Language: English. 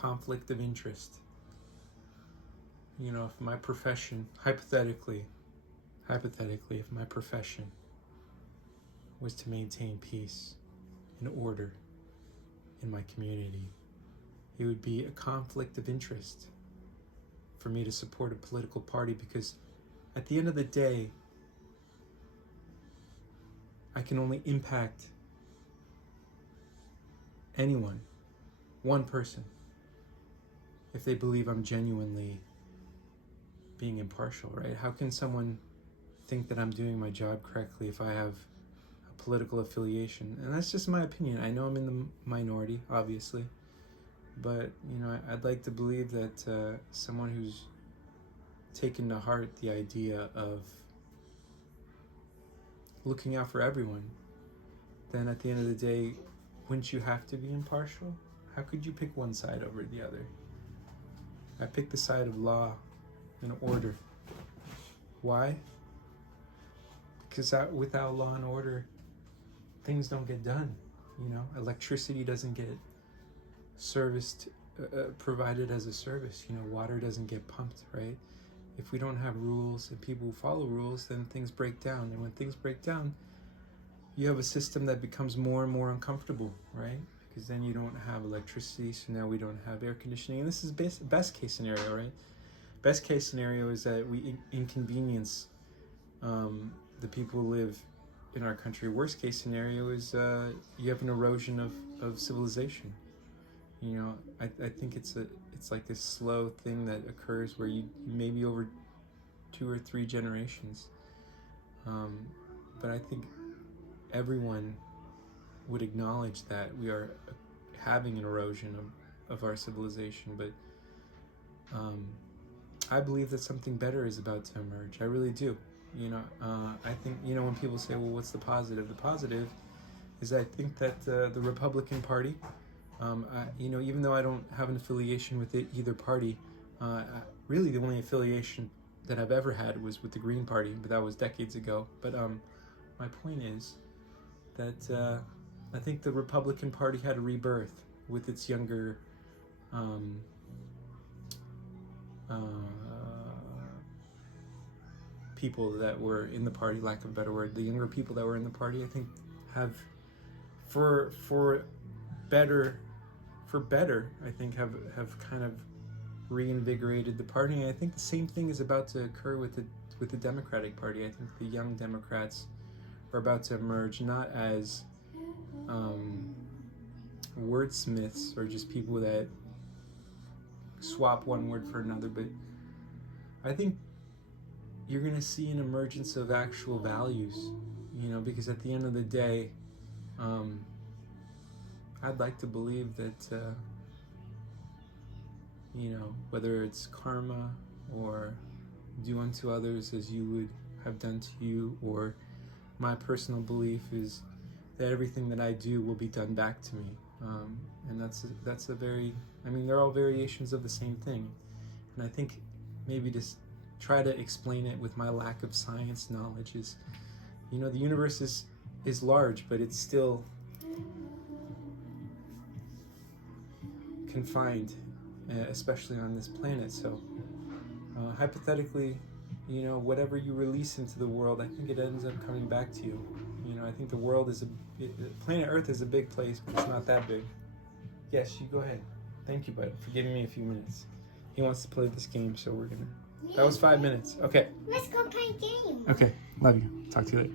conflict of interest. You know, if my profession, hypothetically, if my profession was to maintain peace and order in my community, it would be a conflict of interest for me to support a political party, because at the end of the day, I can only impact anyone, one person, if they believe I'm genuinely being impartial, right? How can someone think that I'm doing my job correctly if I have a political affiliation? And that's just my opinion. I know I'm in the minority, obviously, but you know, I'd like to believe that someone who's taken to heart the idea of looking out for everyone, then at the end of the day, wouldn't you have to be impartial? How could you pick one side over the other? I pick the side of law and order. Why? Because without law and order, things don't get done. You know, electricity doesn't get serviced, provided as a service. You know, water doesn't get pumped, right? If we don't have rules and people who follow rules, then things break down. And when things break down, you have a system that becomes more and more uncomfortable, right? Because then you don't have electricity, so now we don't have air conditioning. And this is best case scenario, right? Best case scenario is that we inconvenience the people who live in our country. Worst case scenario is you have an erosion of civilization. You know, I think it's like this slow thing that occurs where you maybe over 2 or 3 generations. But I think everyone would acknowledge that we are having an erosion of our civilization. But I believe that something better is about to emerge. I really do. You know, I think, you know, when people say, well, what's the positive? The positive is I think that the Republican Party, you know, even though I don't have an affiliation with either party, really the only affiliation that I've ever had was with the Green Party, but that was decades ago. But my point is that I think the Republican Party had a rebirth with its younger people that were in the party, lack of a better word. The younger people that were in the party, I think, have for better, I think have kind of reinvigorated the party. And I think the same thing is about to occur with the Democratic Party. I think the young Democrats are about to emerge, not as wordsmiths or just people that swap one word for another, but I think you're going to see an emergence of actual values, you know, because at the end of the day, I'd like to believe that, you know, whether it's karma or do unto others as you would have done to you, or my personal belief is that everything that I do will be done back to me. And that's a very, I mean, they're all variations of the same thing. And I think maybe just try to explain it with my lack of science knowledge is, you know, the universe is large, but it's still confined, especially on this planet. So hypothetically, you know, whatever you release into the world, I think it ends up coming back to you. You know, I think the world is planet Earth is a big place, but it's not that big. Yes, you go ahead. Thank you, bud, for giving me a few minutes. He wants to play this game, so we're gonna. That was 5 minutes. Okay. Let's go play a game. Okay. Love you. Talk to you later.